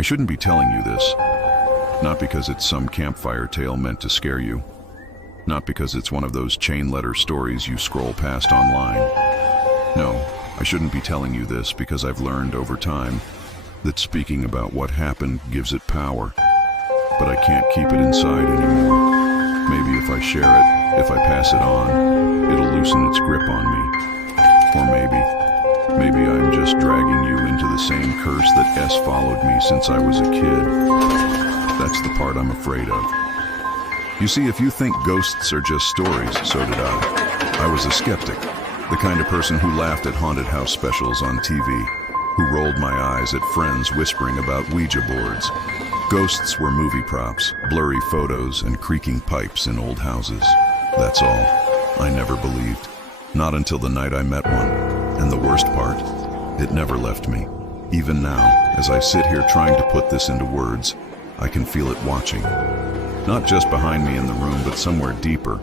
I shouldn't be telling you this, not because it's some campfire tale meant to scare you, not because it's one of those chain letter stories you scroll past online. No, I shouldn't be telling you this because I've learned over time that speaking about what happened gives it power, but I can't keep it inside anymore. Maybe if I share it, if I pass it on, it'll loosen its grip on me. Or maybe I'm just dragging you into the same curse that S followed me since I was a kid. That's the part I'm afraid of. You see, if you think ghosts are just stories, so did I. I was a skeptic, the kind of person who laughed at haunted house specials on TV, who rolled my eyes at friends whispering about Ouija boards. Ghosts were movie props, blurry photos, and creaking pipes in old houses. That's all. I never believed. Not until the night I met one. And the worst part, it never left me. Even now, as I sit here trying to put this into words, I can feel it watching. Not just behind me in the room, but somewhere deeper,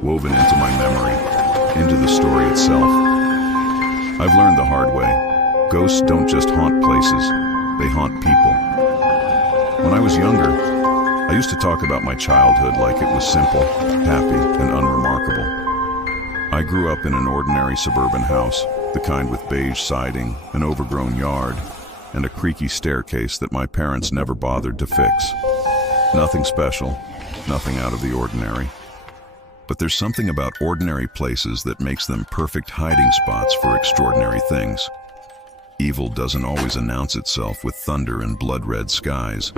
woven into my memory, into the story itself. I've learned the hard way. Ghosts don't just haunt places, they haunt people. When I was younger, I used to talk about my childhood like it was simple, happy, and unremarkable. I grew up in an ordinary suburban house, the kind with beige siding, an overgrown yard, and a creaky staircase that my parents never bothered to fix. Nothing special, nothing out of the ordinary. But there's something about ordinary places that makes them perfect hiding spots for extraordinary things. Evil doesn't always announce itself with thunder and blood-red skies.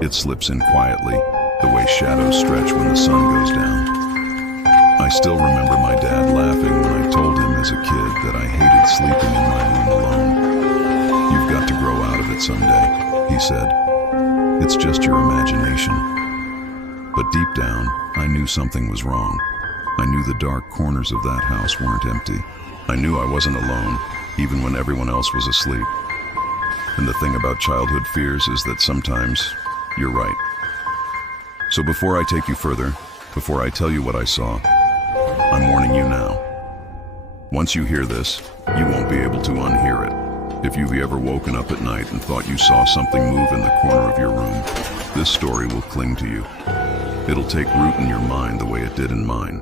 It slips in quietly, the way shadows stretch when the sun goes down. I still remember my dad laughing when I told him as a kid that I hated sleeping in my room alone. "You've got to grow out of it someday," he said. "It's just your imagination." But deep down, I knew something was wrong. I knew the dark corners of that house weren't empty. I knew I wasn't alone, even when everyone else was asleep. And the thing about childhood fears is that sometimes you're right. So before I take you further, before I tell you what I saw, I'm warning you now. Once you hear this, you won't be able to unhear it. If you've ever woken up at night and thought you saw something move in the corner of your room, this story will cling to you. It'll take root in your mind the way it did in mine.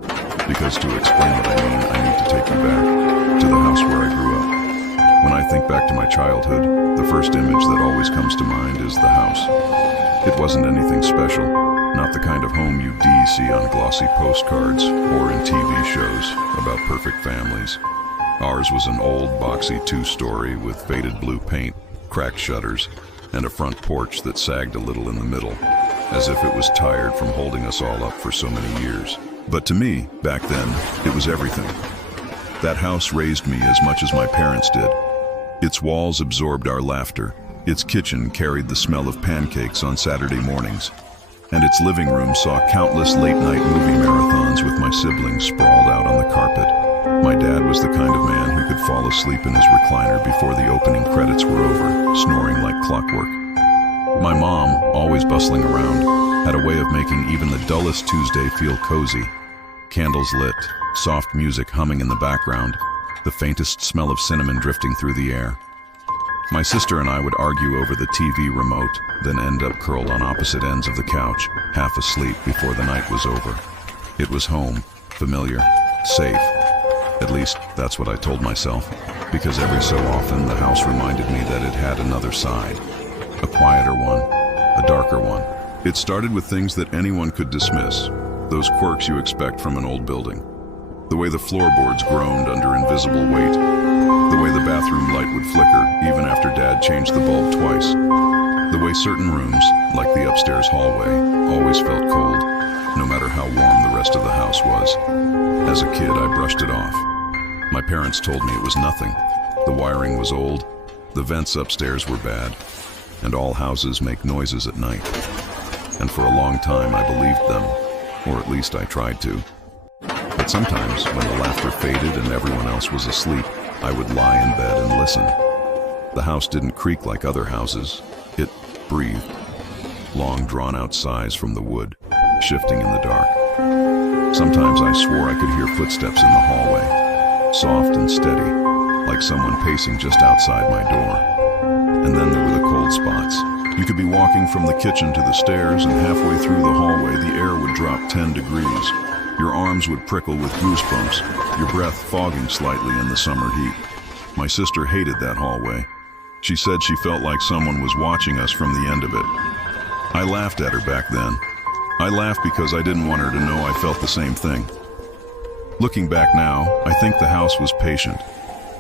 Because to explain what I mean, I need to take you back to the house where I grew up. When I think back to my childhood, the first image that always comes to mind is the house. It wasn't anything special, not the kind of home you see on glossy postcards or in TV shows about perfect families. Ours was an old, boxy two-story with faded blue paint, cracked shutters, and a front porch that sagged a little in the middle, as if it was tired from holding us all up for so many years. But to me, back then, it was everything. That house raised me as much as my parents did. Its walls absorbed our laughter. Its kitchen carried the smell of pancakes on Saturday mornings. And its living room saw countless late-night movie marathons with my siblings sprawled out on the carpet. My dad was the kind of man who could fall asleep in his recliner before the opening credits were over, snoring like clockwork. My mom, always bustling around, had a way of making even the dullest Tuesday feel cozy. Candles lit, soft music humming in the background, the faintest smell of cinnamon drifting through the air. My sister and I would argue over the TV remote, then end up curled on opposite ends of the couch, half asleep before the night was over. It was home, familiar, safe. At least, that's what I told myself, because every so often the house reminded me that it had another side. A quieter one, a darker one. It started with things that anyone could dismiss, those quirks you expect from an old building. The way the floorboards groaned under invisible weight, the way the bathroom light would flicker even after Dad changed the bulb twice, the way certain rooms, like the upstairs hallway, always felt cold, no matter how warm the rest of the house was. As a kid, I brushed it off. My parents told me it was nothing. The wiring was old, the vents upstairs were bad, and all houses make noises at night. And for a long time I believed them, or at least I tried to. But sometimes, when the laughter faded and everyone else was asleep, I would lie in bed and listen. The house didn't creak like other houses. It breathed. Long drawn-out sighs from the wood, shifting in the dark. Sometimes I swore I could hear footsteps in the hallway, soft and steady, like someone pacing just outside my door. And then there were the cold spots, You could be walking from the kitchen to the stairs, and halfway through the hallway, the air would drop 10 degrees. Your arms would prickle with goosebumps, your breath fogging slightly in the summer heat. My sister hated that hallway. She said she felt like someone was watching us from the end of it. I laughed at her back then. I laughed because I didn't want her to know I felt the same thing. Looking back now, I think the house was patient.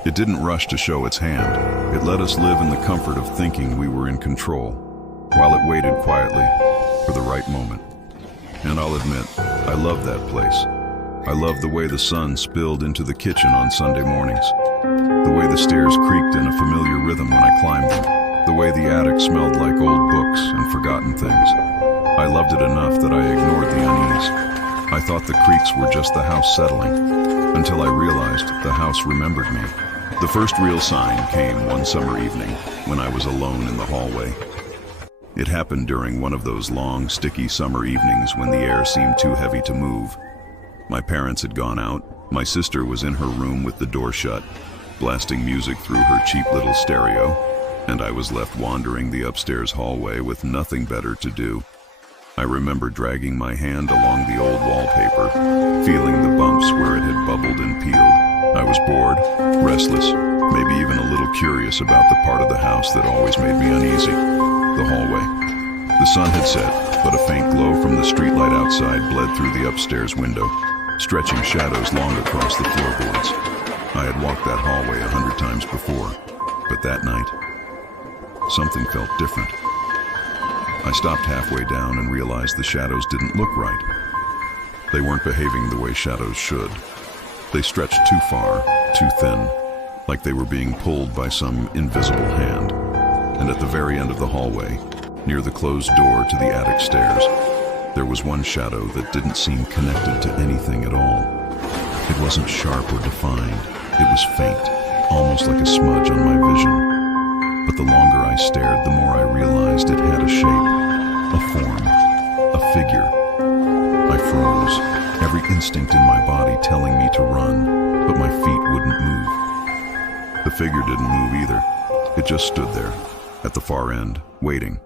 It didn't rush to show its hand. It let us live in the comfort of thinking we were in control, while it waited quietly for the right moment. And I'll admit, I loved that place. I loved the way the sun spilled into the kitchen on Sunday mornings, the way the stairs creaked in a familiar rhythm when I climbed them, the way the attic smelled like old books and forgotten things. I loved it enough that I ignored the unease. I thought the creaks were just the house settling, until I realized the house remembered me. The first real sign came one summer evening when I was alone in the hallway. It happened during one of those long, sticky summer evenings when the air seemed too heavy to move. My parents had gone out. My sister was in her room with the door shut, blasting music through her cheap little stereo, and I was left wandering the upstairs hallway with nothing better to do. I remember dragging my hand along the old wallpaper, feeling the bumps where it had bubbled and peeled. I was bored, restless, maybe even a little curious about the part of the house that always made me uneasy, the hallway. The sun had set, but a faint glow from the streetlight outside bled through the upstairs window, stretching shadows long across the floorboards. I had walked that hallway 100 times before, but that night, something felt different. I stopped halfway down and realized the shadows didn't look right. They weren't behaving the way shadows should. They stretched too far, too thin, like they were being pulled by some invisible hand. And at the very end of the hallway, near the closed door to the attic stairs, there was one shadow that didn't seem connected to anything at all. It wasn't sharp or defined. It was faint, almost like a smudge on my vision. But the longer I stared, the more I realized it had a shape, a form, a figure. I froze, every instinct in my body telling me to run, but my feet wouldn't move. The figure didn't move either. It just stood there, at the far end, waiting.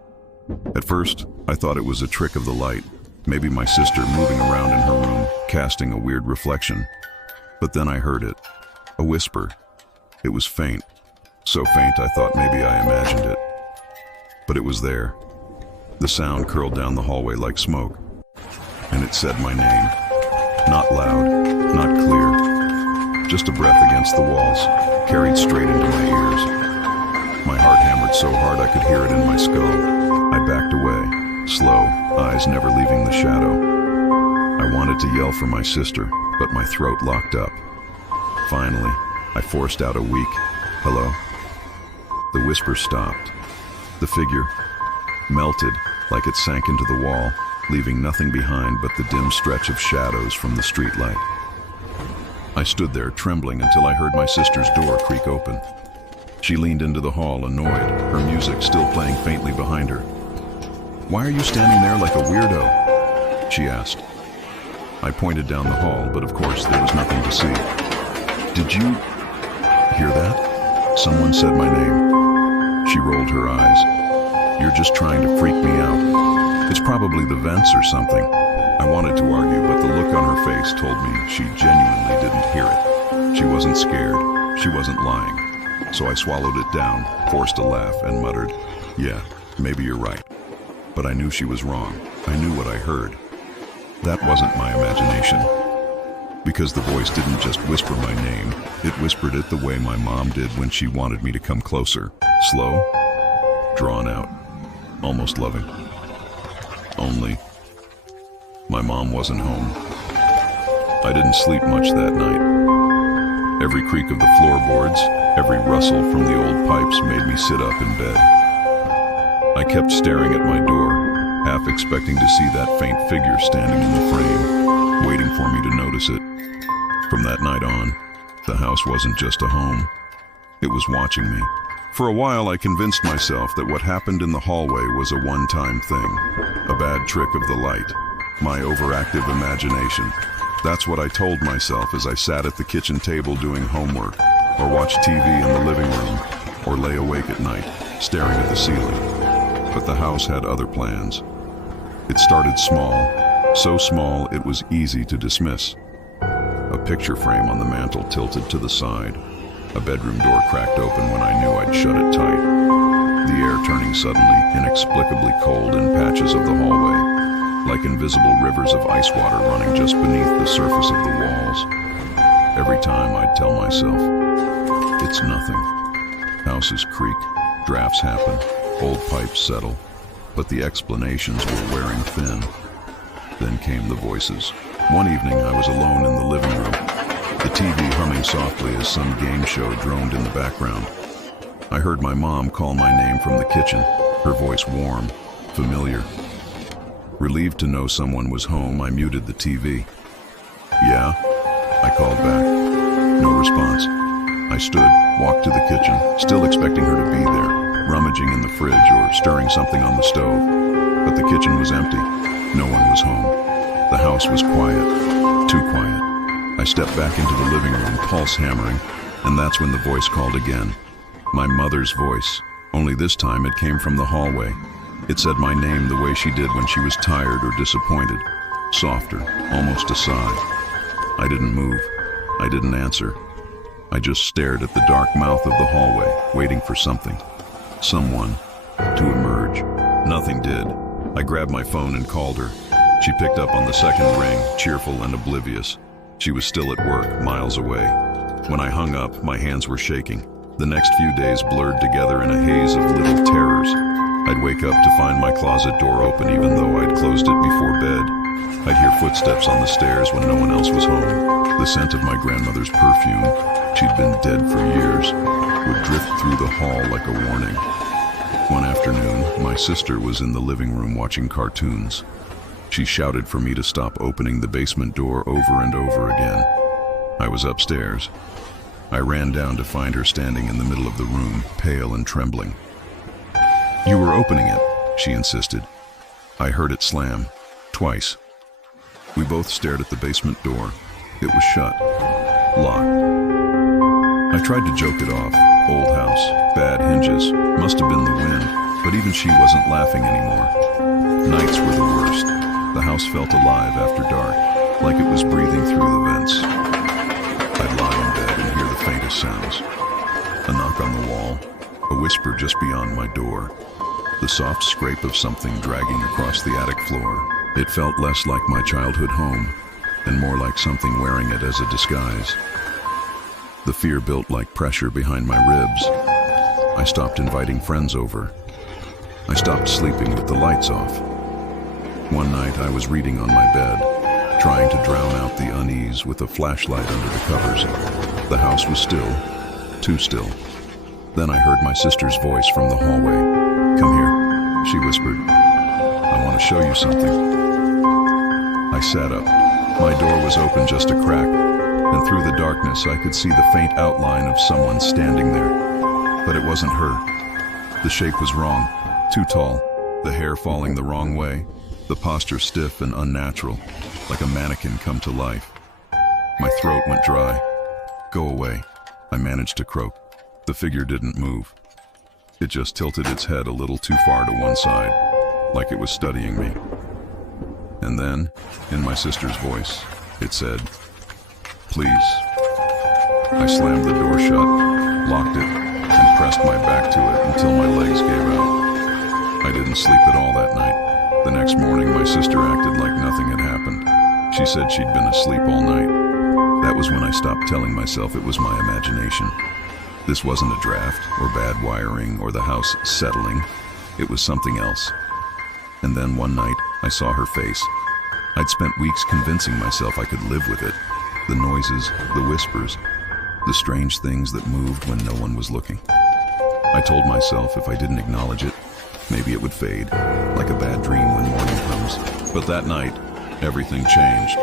At first, I thought it was a trick of the light, maybe my sister moving around in her room, casting a weird reflection. But then I heard it, a whisper. It was faint. So faint I thought maybe I imagined it. But it was there. The sound curled down the hallway like smoke, and it said my name. Not loud, not clear, just a breath against the walls, carried straight into my ears. My heart hammered so hard I could hear it in my skull. I backed away, slow, eyes never leaving the shadow. I wanted to yell for my sister, but my throat locked up. Finally, I forced out a weak, "Hello?" The whisper stopped. The figure melted like it sank into the wall, leaving nothing behind but the dim stretch of shadows from the streetlight. I stood there trembling until I heard my sister's door creak open. She leaned into the hall, annoyed, her music still playing faintly behind her. "Why are you standing there like a weirdo?" she asked. I pointed down the hall, but of course there was nothing to see. "Did you hear that?" Someone said my name. She rolled her eyes. "You're just trying to freak me out. It's probably the vents or something." I wanted to argue, but the look on her face told me she genuinely didn't hear it. She wasn't scared. She wasn't lying. So I swallowed it down, forced a laugh, and muttered, "Yeah, maybe you're right." But I knew she was wrong. I knew what I heard. That wasn't my imagination. Because the voice didn't just whisper my name, it whispered it the way my mom did when she wanted me to come closer. Slow, drawn out, almost loving. Only, my mom wasn't home. I didn't sleep much that night. Every creak of the floorboards, every rustle from the old pipes made me sit up in bed. I kept staring at my door, half expecting to see that faint figure standing in the frame, waiting for me to notice it. From that night on, the house wasn't just a home. It was watching me. For a while, I convinced myself that what happened in the hallway was a one-time thing, a bad trick of the light, my overactive imagination. That's what I told myself as I sat at the kitchen table doing homework, or watched TV in the living room, or lay awake at night, staring at the ceiling. But the house had other plans. It started small, so small it was easy to dismiss. A picture frame on the mantel tilted to the side. A bedroom door cracked open when I knew I'd shut it tight. The air turning suddenly, inexplicably cold in patches of the hallway, like invisible rivers of ice water running just beneath the surface of the walls. Every time I'd tell myself, it's nothing. Houses creak, drafts happen, old pipes settle, but the explanations were wearing thin. Then came the voices. One evening I was alone in the living room, the TV humming softly as some game show droned in the background. I heard my mom call my name from the kitchen, her voice warm, familiar. Relieved to know someone was home, I muted the TV. "Yeah?" I called back. No response. I stood, walked to the kitchen, still expecting her to be there, rummaging in the fridge or stirring something on the stove. But the kitchen was empty. No one was home. The house was quiet, too quiet. I stepped back into the living room, pulse hammering, and that's when the voice called again. My mother's voice, only this time it came from the hallway. It said my name the way she did when she was tired or disappointed, softer, almost a sigh. I didn't move. I didn't answer. I just stared at the dark mouth of the hallway, waiting for something, someone, to emerge. Nothing did. I grabbed my phone and called her. She picked up on the second ring, cheerful and oblivious. She was still at work, miles away. When I hung up, my hands were shaking. The next few days blurred together in a haze of little terrors. I'd wake up to find my closet door open even though I'd closed it before bed. I'd hear footsteps on the stairs when no one else was home. The scent of my grandmother's perfume, she'd been dead for years, would drift through the hall like a warning. One afternoon, my sister was in the living room watching cartoons. She shouted for me to stop opening the basement door over and over again. I was upstairs. I ran down to find her standing in the middle of the room, pale and trembling. "You were opening it," she insisted. I heard it slam, twice. We both stared at the basement door. It was shut, locked. I tried to joke it off. Old house, bad hinges, must have been the wind, but even she wasn't laughing anymore. Nights were the worst. The house felt alive after dark, like it was breathing through the vents. I'd lie in bed and hear the faintest sounds. A knock on the wall, a whisper just beyond my door, the soft scrape of something dragging across the attic floor. It felt less like my childhood home, and more like something wearing it as a disguise. The fear built like pressure behind my ribs. I stopped inviting friends over. I stopped sleeping with the lights off. One night I was reading on my bed, trying to drown out the unease with a flashlight under the covers. The house was still, too still. Then I heard my sister's voice from the hallway. "Come here," she whispered. "I want to show you something." I sat up. My door was open just a crack, and through the darkness I could see the faint outline of someone standing there. But it wasn't her. The shape was wrong, too tall, the hair falling the wrong way, the posture stiff and unnatural, like a mannequin come to life. My throat went dry. "Go away," I managed to croak. The figure didn't move. It just tilted its head a little too far to one side, like it was studying me. And then, in my sister's voice, it said, "Please." I slammed the door shut, locked it, and pressed my back to it until my legs gave out. I didn't sleep at all that night. The next morning, my sister acted like nothing had happened. She said she'd been asleep all night. That was when I stopped telling myself it was my imagination. This wasn't a draft, or bad wiring, or the house settling. It was something else. And then one night, I saw her face. I'd spent weeks convincing myself I could live with it. The noises, the whispers, the strange things that moved when no one was looking. I told myself if I didn't acknowledge it, maybe it would fade, like a bad dream when morning comes. But that night, everything changed.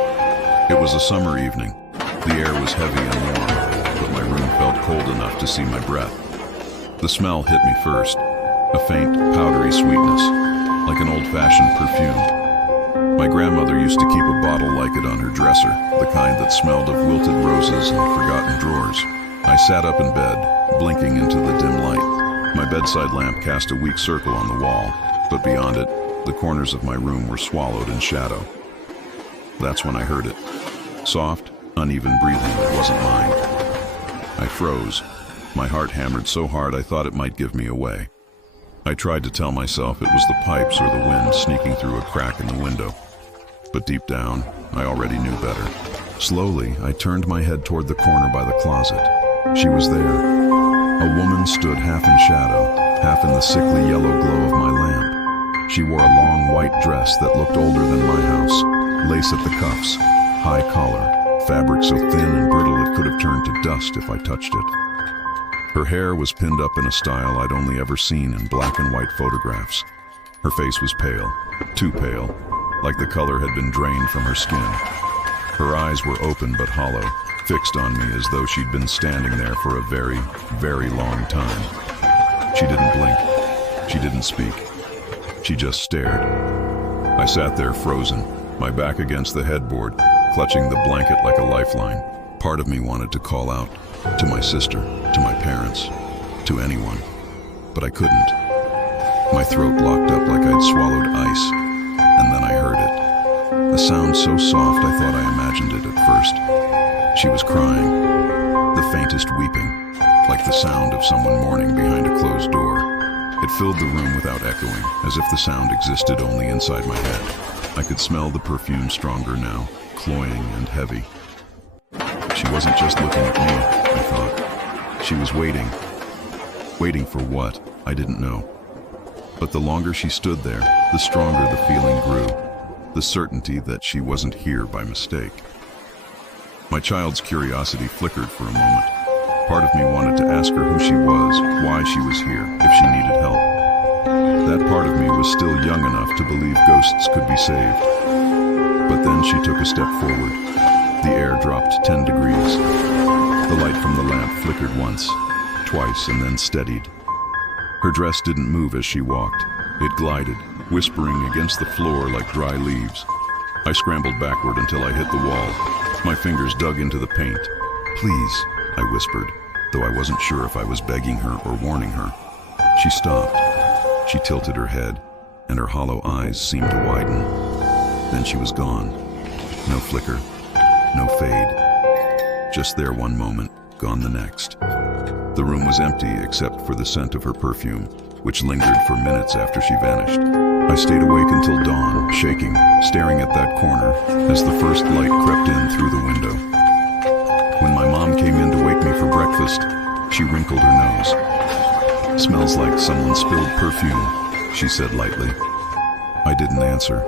It was a summer evening. The air was heavy and warm, but my room felt cold enough to see my breath. The smell hit me first, a faint, powdery sweetness, like an old-fashioned perfume. My grandmother used to keep a bottle like it on her dresser, the kind that smelled of wilted roses and forgotten drawers. I sat up in bed, blinking into the dim light. My bedside lamp cast a weak circle on the wall, but beyond it, the corners of my room were swallowed in shadow. That's when I heard it. Soft, uneven breathing that wasn't mine. I froze. My heart hammered so hard I thought it might give me away. I tried to tell myself it was the pipes or the wind sneaking through a crack in the window. But deep down, I already knew better. Slowly, I turned my head toward the corner by the closet. She was there. A woman stood half in shadow, half in the sickly yellow glow of my lamp. She wore a long white dress that looked older than my house, lace at the cuffs, high collar, fabric so thin and brittle it could have turned to dust if I touched it. Her hair was pinned up in a style I'd only ever seen in black and white photographs. Her face was pale, too pale, like the color had been drained from her skin. Her eyes were open but hollow, fixed on me as though she'd been standing there for a very, very long time. She didn't blink. She didn't speak. She just stared. I sat there frozen, my back against the headboard, clutching the blanket like a lifeline. Part of me wanted to call out, to my sister, to my parents, to anyone, but I couldn't. My throat locked up like I'd swallowed ice, and then I heard it. A sound so soft I thought I imagined it at first. She was crying, the faintest weeping, like the sound of someone mourning behind a closed door. It filled the room without echoing, as if the sound existed only inside my head. I could smell the perfume stronger now, cloying and heavy. She wasn't just looking at me, I thought. She was waiting. Waiting for what? I didn't know. But the longer she stood there, the stronger the feeling grew. The certainty that she wasn't here by mistake. My child's curiosity flickered for a moment. Part of me wanted to ask her who she was, why she was here, if she needed help. That part of me was still young enough to believe ghosts could be saved. But then she took a step forward. The air dropped 10 degrees. The light from the lamp flickered once, twice, and then steadied. Her dress didn't move as she walked. It glided, whispering against the floor like dry leaves. I scrambled backward until I hit the wall. My fingers dug into the paint. "Please," I whispered, though I wasn't sure if I was begging her or warning her. She stopped. She tilted her head, and her hollow eyes seemed to widen. Then she was gone. No flicker, no fade. Just there one moment, gone the next. The room was empty except for the scent of her perfume, which lingered for minutes after she vanished. I stayed awake until dawn, shaking, staring at that corner as the first light crept in through the window. When my mom came in to wake me for breakfast, she wrinkled her nose. "Smells like someone spilled perfume," she said lightly. I didn't answer.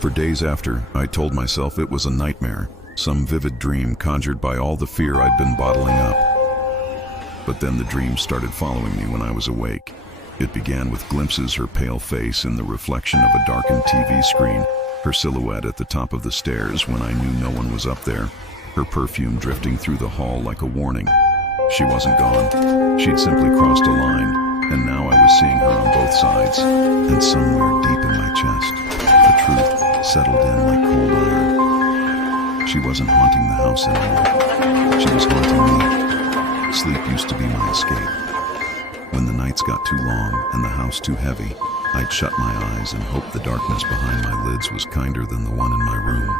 For days after, I told myself it was a nightmare, some vivid dream conjured by all the fear I'd been bottling up. But then the dream started following me when I was awake. It began with glimpses her pale face in the reflection of a darkened TV screen, her silhouette at the top of the stairs when I knew no one was up there, her perfume drifting through the hall like a warning. She wasn't gone. She'd simply crossed a line, and now I was seeing her on both sides, and somewhere deep in my chest, the truth settled in like cold iron. She wasn't haunting the house anymore. She was haunting me. Sleep used to be my escape. When the nights got too long and the house too heavy, I'd shut my eyes and hope the darkness behind my lids was kinder than the one in my room.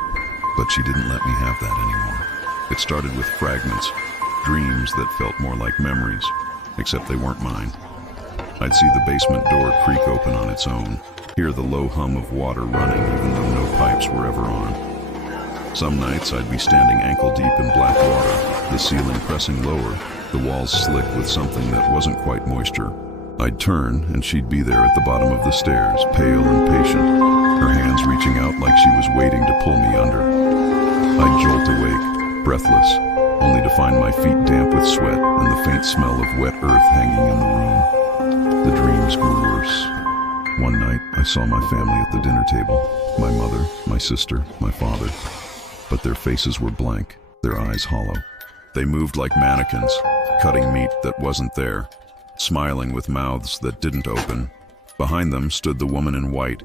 But she didn't let me have that anymore. It started with fragments, dreams that felt more like memories, except they weren't mine. I'd see the basement door creak open on its own, hear the low hum of water running even though no pipes were ever on. Some nights I'd be standing ankle deep in black water, the ceiling pressing lower, the walls slick with something that wasn't quite moisture. I'd turn, and she'd be there at the bottom of the stairs, pale and patient, her hands reaching out like she was waiting to pull me under. I'd jolt awake, breathless, only to find my feet damp with sweat and the faint smell of wet earth hanging in the room. The dreams grew worse. One night, I saw my family at the dinner table, my mother, my sister, my father. But their faces were blank, their eyes hollow. They moved like mannequins, cutting meat that wasn't there, smiling with mouths that didn't open. Behind them stood the woman in white,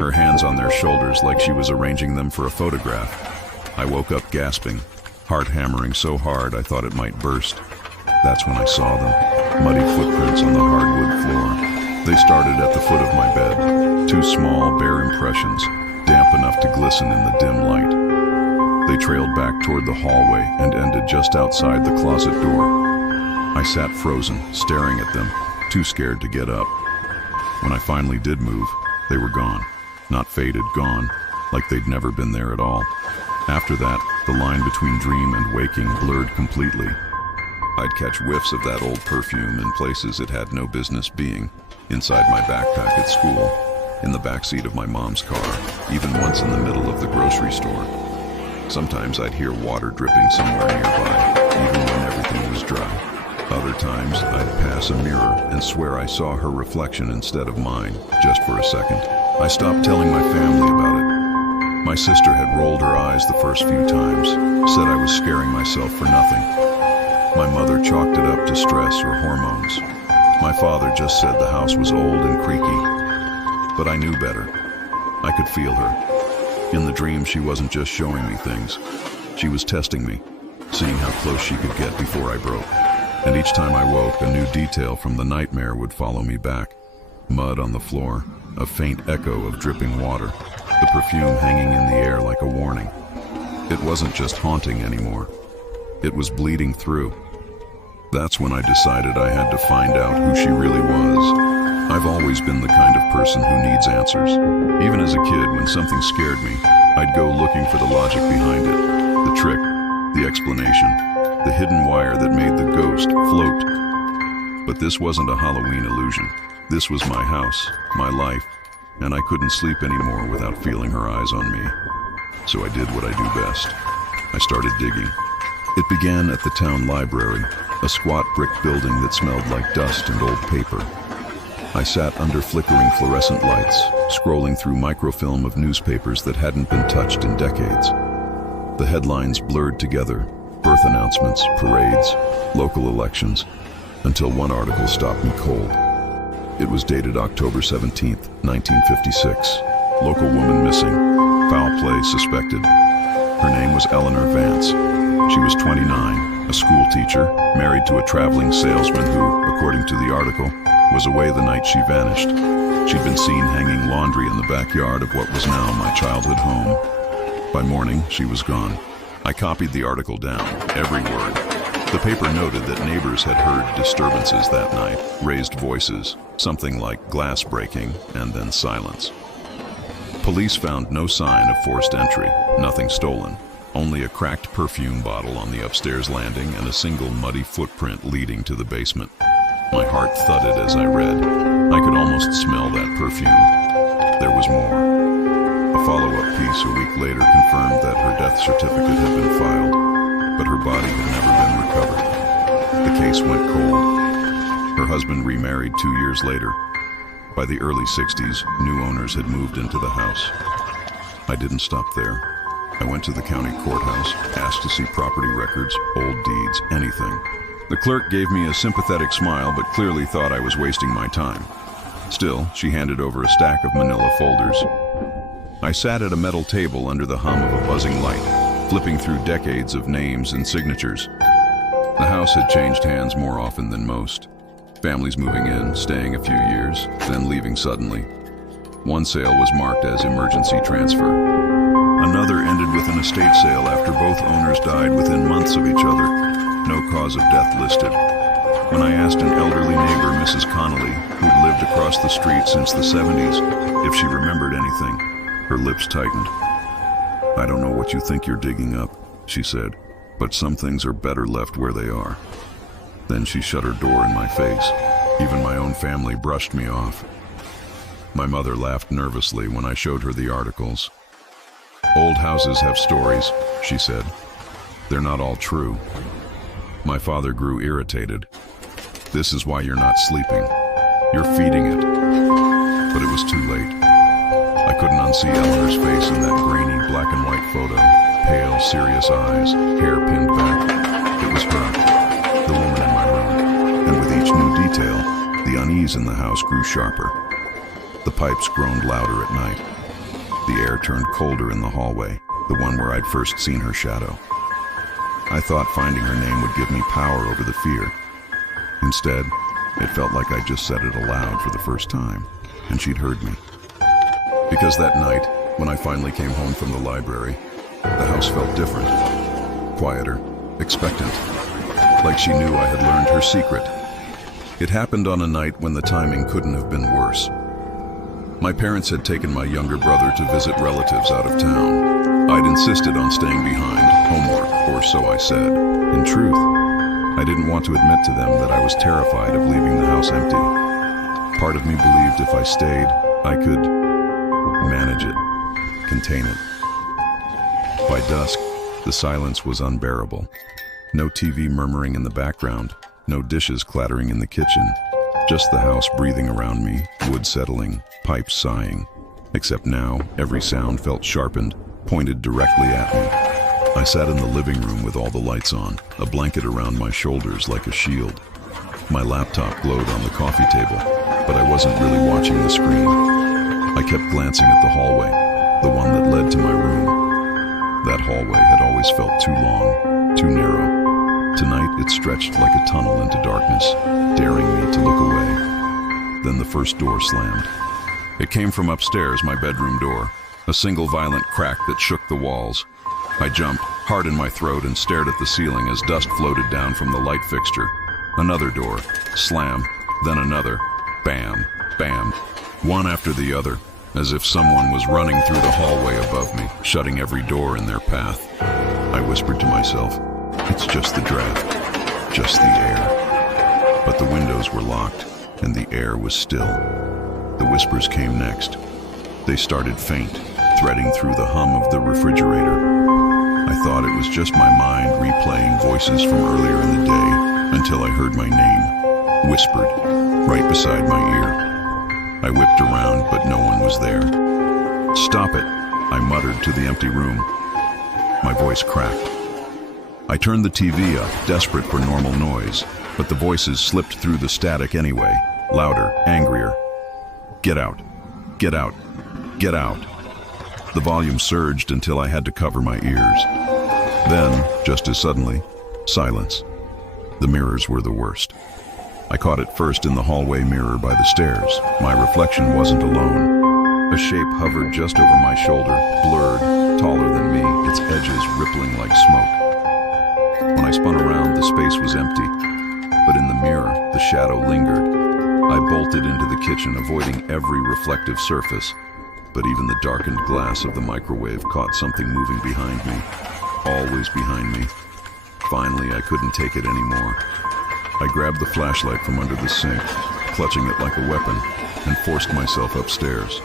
her hands on their shoulders like she was arranging them for a photograph. I woke up gasping, heart hammering so hard I thought it might burst. That's when I saw them, muddy footprints on the hardwood floor, They started at the foot of my bed, two small, bare impressions, damp enough to glisten in the dim light. They trailed back toward the hallway and ended just outside the closet door. I sat frozen, staring at them, too scared to get up. When I finally did move, they were gone. Not faded, gone, like they'd never been there at all. After that, the line between dream and waking blurred completely. I'd catch whiffs of that old perfume in places it had no business being. Inside my backpack at school, in the backseat of my mom's car, even once in the middle of the grocery store. Sometimes I'd hear water dripping somewhere nearby, even when everything was dry. Other times, I'd pass a mirror and swear I saw her reflection instead of mine, just for a second. I stopped telling my family about it. My sister had rolled her eyes the first few times, said I was scaring myself for nothing. My mother chalked it up to stress or hormones. My father just said the house was old and creaky. But I knew better. I could feel her. In the dream, she wasn't just showing me things. She was testing me, seeing how close she could get before I broke. And each time I woke, a new detail from the nightmare would follow me back. Mud on the floor, a faint echo of dripping water, the perfume hanging in the air like a warning. It wasn't just haunting anymore. It was bleeding through. That's when I decided I had to find out who she really was. I've always been the kind of person who needs answers. Even as a kid, when something scared me, I'd go looking for the logic behind it, the trick, the explanation. The hidden wire that made the ghost float. But this wasn't a Halloween illusion. This was my house, my life, and I couldn't sleep anymore without feeling her eyes on me. So I did what I do best. I started digging. It began at the town library, a squat brick building that smelled like dust and old paper. I sat under flickering fluorescent lights, scrolling through microfilm of newspapers that hadn't been touched in decades. The headlines blurred together. Birth announcements, parades, local elections, until one article stopped me cold. It was dated October 17th, 1956. Local woman missing, foul play suspected. Her name was Eleanor Vance. She was 29, a school teacher, married to a traveling salesman who, according to the article, was away the night she vanished. She'd been seen hanging laundry in the backyard of what was now my childhood home. By morning, she was gone. I copied the article down, every word. The paper noted that neighbors had heard disturbances that night, raised voices, something like glass breaking, and then silence. Police found no sign of forced entry, nothing stolen, only a cracked perfume bottle on the upstairs landing and a single muddy footprint leading to the basement. My heart thudded as I read. I could almost smell that perfume. There was more. A follow-up piece a week later confirmed that her death certificate had been filed, but her body had never been recovered. The case went cold. Her husband remarried 2 years later. By the early 60s, new owners had moved into the house. I didn't stop there. I went to the county courthouse, asked to see property records, old deeds, anything. The clerk gave me a sympathetic smile, but clearly thought I was wasting my time. Still, she handed over a stack of manila folders. I sat at a metal table under the hum of a buzzing light, flipping through decades of names and signatures. The house had changed hands more often than most. Families moving in, staying a few years, then leaving suddenly. One sale was marked as emergency transfer. Another ended with an estate sale after both owners died within months of each other. No cause of death listed. When I asked an elderly neighbor, Mrs. Connolly, who'd lived across the street since the 70s, if she remembered anything, her lips tightened. "I don't know what you think you're digging up," she said, "but some things are better left where they are." Then she shut her door in my face. Even my own family brushed me off. My mother laughed nervously when I showed her the articles. "Old houses have stories," she said. "They're not all true." My father grew irritated. "This is why you're not sleeping. You're feeding it." But it was too late. I couldn't unsee Eleanor's face in that grainy black and white photo. Pale, serious eyes, hair pinned back. It was her, the woman in my room. And with each new detail, the unease in the house grew sharper. The pipes groaned louder at night. The air turned colder in the hallway, the one where I'd first seen her shadow. I thought finding her name would give me power over the fear. Instead, It felt like I just said it aloud for the first time, and she'd heard me. Because that night, when I finally came home from the library, the house felt different. Quieter, expectant, like she knew I had learned her secret. It happened on a night when the timing couldn't have been worse. My parents had taken my younger brother to visit relatives out of town. I'd insisted on staying behind, homework, or so I said. In truth, I didn't want to admit to them that I was terrified of leaving the house empty. Part of me believed if I stayed, I could manage it, contain it. By dusk, the silence was unbearable. No TV murmuring in the background, no dishes clattering in the kitchen, just the house breathing around me, wood settling, pipes sighing. Except now, every sound felt sharpened, pointed directly at me. I sat in the living room with all the lights on, a blanket around my shoulders like a shield. My laptop glowed on the coffee table, but I wasn't really watching the screen. I kept glancing at the hallway, the one that led to my room. That hallway had always felt too long, too narrow. Tonight it stretched like a tunnel into darkness, daring me to look away. Then the first door slammed. It came from upstairs, my bedroom door, a single violent crack that shook the walls. I jumped, heart in my throat, and stared at the ceiling as dust floated down from the light fixture. Another door, slam, then another, bam, bam, one after the other, as if someone was running through the hallway above me, shutting every door in their path. I whispered to myself, it's just the draft, just the air. But the windows were locked, and the air was still. The whispers came next. They started faint, threading through the hum of the refrigerator. I thought it was just my mind replaying voices from earlier in the day until I heard my name, whispered, right beside my ear. I whipped around, but no one was there. Stop it, I muttered to the empty room. My voice cracked. I turned the TV up, desperate for normal noise, but the voices slipped through the static anyway, louder, angrier. Get out, get out, get out. The volume surged until I had to cover my ears. Then, just as suddenly, silence. The mirrors were the worst. I caught it first in the hallway mirror by the stairs. My reflection wasn't alone. A shape hovered just over my shoulder, blurred, taller than me, its edges rippling like smoke. When I spun around, the space was empty, but in the mirror, the shadow lingered. I bolted into the kitchen, avoiding every reflective surface. But even the darkened glass of the microwave caught something moving behind me, always behind me. Finally, I couldn't take it anymore. I grabbed the flashlight from under the sink, clutching it like a weapon, and forced myself upstairs.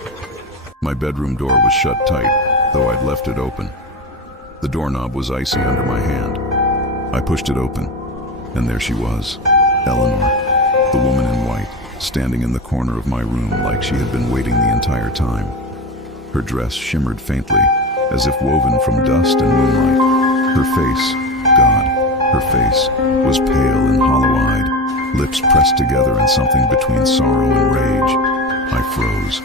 My bedroom door was shut tight, though I'd left it open. The doorknob was icy under my hand. I pushed it open, and there she was, Eleanor, the woman in white, standing in the corner of my room like she had been waiting the entire time. Her dress shimmered faintly, as if woven from dust and moonlight. Her face, God, her face, was pale and hollow-eyed, lips pressed together in something between sorrow and rage. I froze.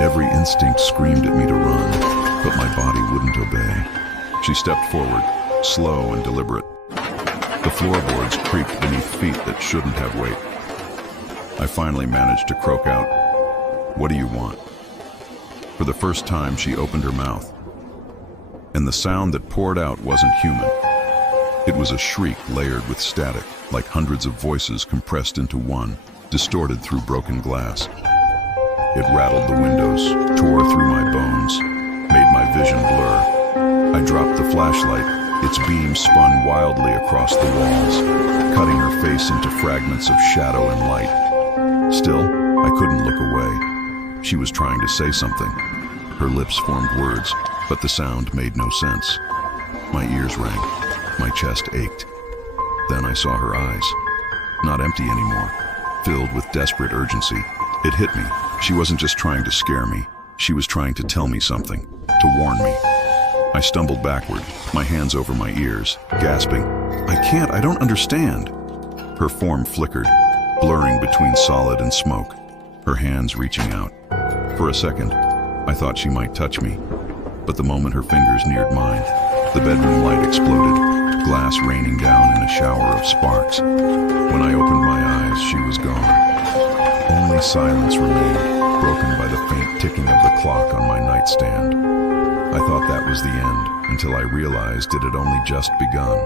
Every instinct screamed at me to run, but my body wouldn't obey. She stepped forward, slow and deliberate. The floorboards creaked beneath feet that shouldn't have weight. I finally managed to croak out, "What do you want?" For the first time, she opened her mouth, and the sound that poured out wasn't human. It was a shriek layered with static, like hundreds of voices compressed into one, distorted through broken glass. It rattled the windows, tore through my bones, made my vision blur. I dropped the flashlight. Its beam spun wildly across the walls, cutting her face into fragments of shadow and light. Still, I couldn't look away. She was trying to say something. Her lips formed words, but the sound made no sense. My ears rang. My chest ached. Then I saw her eyes. Not empty anymore, filled with desperate urgency. It hit me. She wasn't just trying to scare me. She was trying to tell me something, to warn me. I stumbled backward, my hands over my ears, gasping, I don't understand." Her form flickered, blurring between solid and smoke, her hands reaching out. For a second, I thought she might touch me, but the moment her fingers neared mine, The bedroom light exploded, glass raining down in a shower of sparks. When I opened my eyes, she was gone. Only silence remained, broken by the faint ticking of the clock on my nightstand. I thought that was the end, until I realized it had only just begun.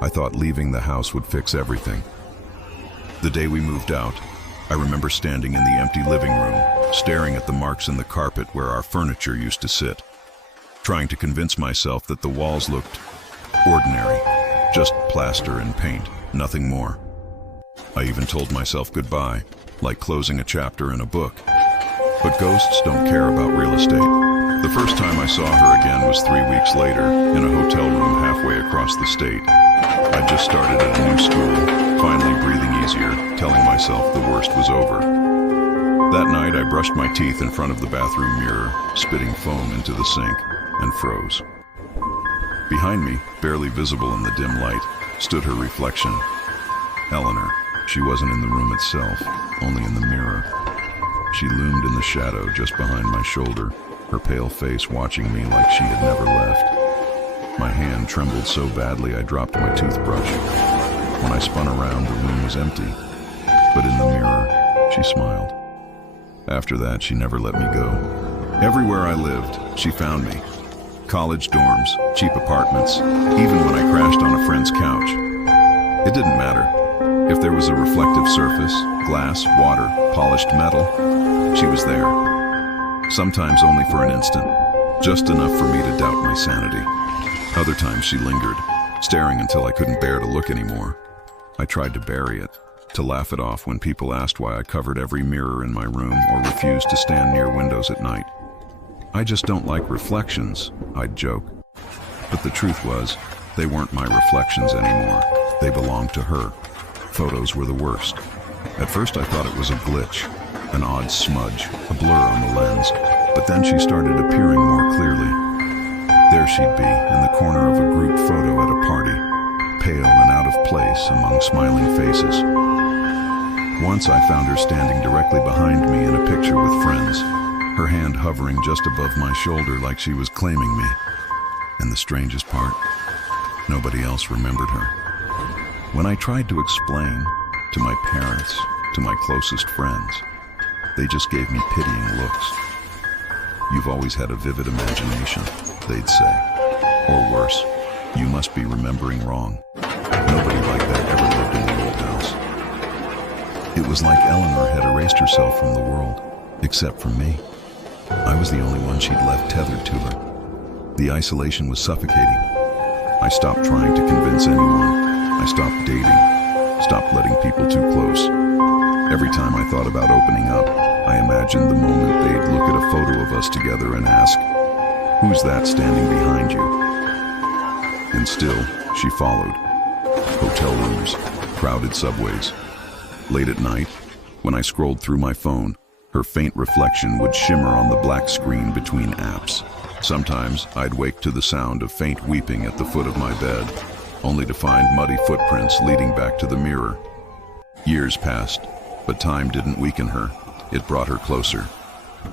I thought leaving the house would fix everything. The day we moved out, I remember standing in the empty living room, staring at the marks in the carpet where our furniture used to sit, trying to convince myself that the walls looked ordinary, just plaster and paint, nothing more. I even told myself goodbye, like closing a chapter in a book. But ghosts don't care about real estate. The first time I saw her again was 3 weeks later, in a hotel room halfway across the state. I just started at a new school, finally breathing easier, telling myself the worst was over. That night I brushed my teeth in front of the bathroom mirror, spitting foam into the sink, and froze. Behind me, barely visible in the dim light, stood her reflection. Eleanor. She wasn't in the room itself, only in the mirror. She loomed in the shadow just behind my shoulder, her pale face watching me like she had never left. My hand trembled so badly I dropped my toothbrush. When I spun around, the room was empty, but in the mirror, she smiled. After that, she never let me go. Everywhere I lived, she found me. College dorms, cheap apartments, even when I crashed on a friend's couch. It didn't matter. If there was a reflective surface, glass, water, polished metal, she was there. Sometimes only for an instant, just enough for me to doubt my sanity. Other times she lingered, staring until I couldn't bear to look anymore. I tried to bury it, to laugh it off when people asked why I covered every mirror in my room or refused to stand near windows at night. I just don't like reflections, I'd joke. But the truth was, they weren't my reflections anymore. They belonged to her. Photos were the worst. At first I thought it was a glitch, an odd smudge, a blur on the lens, but then she started appearing more clearly. There she'd be, in the corner of a group photo at a party, pale and out of place among smiling faces. Once I found her standing directly behind me in a picture with friends, her hand hovering just above my shoulder like she was claiming me. And the strangest part, nobody else remembered her. When I tried to explain, to my parents, to my closest friends, they just gave me pitying looks. "You've always had a vivid imagination," they'd say. Or worse, "You must be remembering wrong." Nobody like that ever lived in the old house. It was like Eleanor had erased herself from the world, except for me. I was the only one she'd left tethered to her. The isolation was suffocating. I stopped trying to convince anyone. I stopped dating, stopped letting people too close. Every time I thought about opening up, I imagined the moment they'd look at a photo of us together and ask, "Who's that standing behind you?" And still, she followed. Hotel rooms, crowded subways. Late at night, when I scrolled through my phone, her faint reflection would shimmer on the black screen between apps. Sometimes I'd wake to the sound of faint weeping at the foot of my bed, only to find muddy footprints leading back to the mirror. Years passed, but time didn't weaken her. It brought her closer.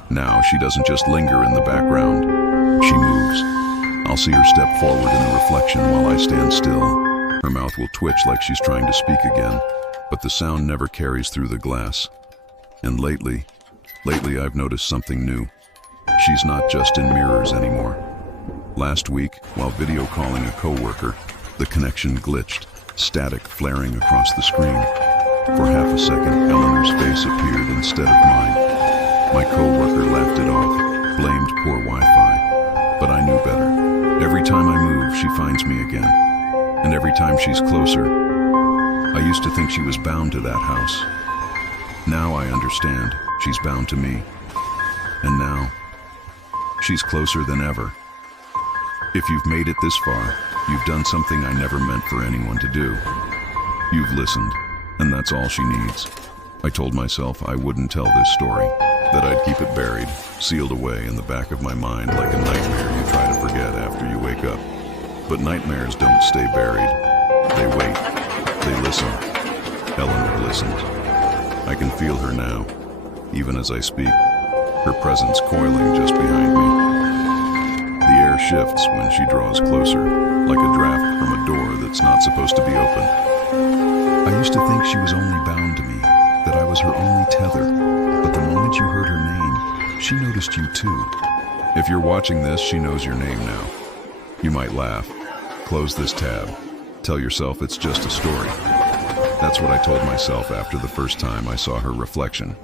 Now she doesn't just linger in the background. She moves. I'll see her step forward in the reflection while I stand still. Her mouth will twitch like she's trying to speak again, but the sound never carries through the glass. And lately I've noticed something new. She's not just in mirrors anymore. Last week, while video calling a coworker, the connection glitched, static flaring across the screen. For half a second, Eleanor's face appeared instead of mine. My coworker laughed it off, blamed poor Wi-Fi. But I knew better. Every time I move, she finds me again. And every time she's closer, I used to think she was bound to that house. Now I understand, she's bound to me. And now, she's closer than ever. If you've made it this far, you've done something I never meant for anyone to do. You've listened, and that's all she needs. I told myself I wouldn't tell this story, that I'd keep it buried, sealed away in the back of my mind like a nightmare you try to forget after you wake up. But nightmares don't stay buried. They wait. They listen. Eleanor listened. I can feel her now, even as I speak, her presence coiling just behind me. The air shifts when she draws closer, like a draft from a door that's not supposed to be open. I used to think she was only bound to me, that I was her only tether. But the moment you heard her name, she noticed you too. If you're watching this, she knows your name now. You might laugh. Close this tab. Tell yourself it's just a story. That's what I told myself after the first time I saw her reflection.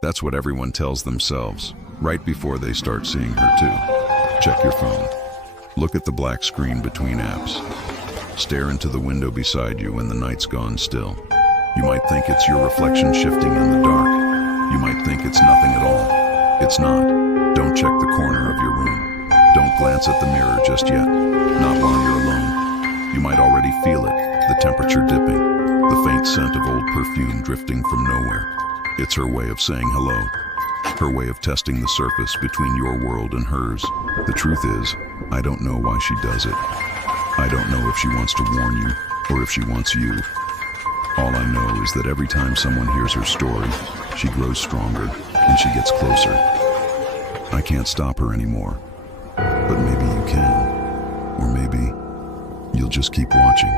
That's what everyone tells themselves, right before they start seeing her too. Check your phone. Look at the black screen between apps. Stare into the window beside you when the night's gone still. You might think it's your reflection shifting in the dark. You might think it's nothing at all. It's not. Don't check the corner of your room. Don't glance at the mirror just yet. Not while you're alone. You might already feel it, the temperature dipping, the faint scent of old perfume drifting from nowhere. It's her way of saying hello. Her way of testing the surface between your world and hers. The truth is, I don't know why she does it. I don't know if she wants to warn you or if she wants you. All I know is that every time someone hears her story, she grows stronger and she gets closer. I can't stop her anymore, but maybe you can. Or maybe you'll just keep watching,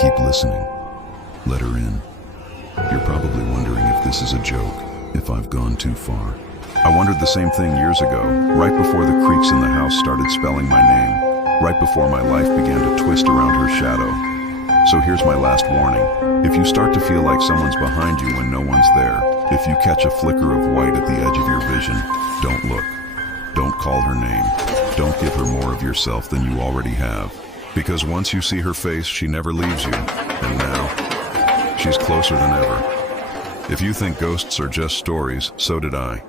keep listening, let her in. You're probably wondering if this is a joke, if I've gone too far. I wondered the same thing years ago, right before the creaks in the house started spelling my name, right before my life began to twist around her shadow. So here's my last warning. If you start to feel like someone's behind you when no one's there, if you catch a flicker of white at the edge of your vision, don't look. Don't call her name. Don't give her more of yourself than you already have. Because once you see her face, she never leaves you. And now, she's closer than ever. If you think ghosts are just stories, so did I.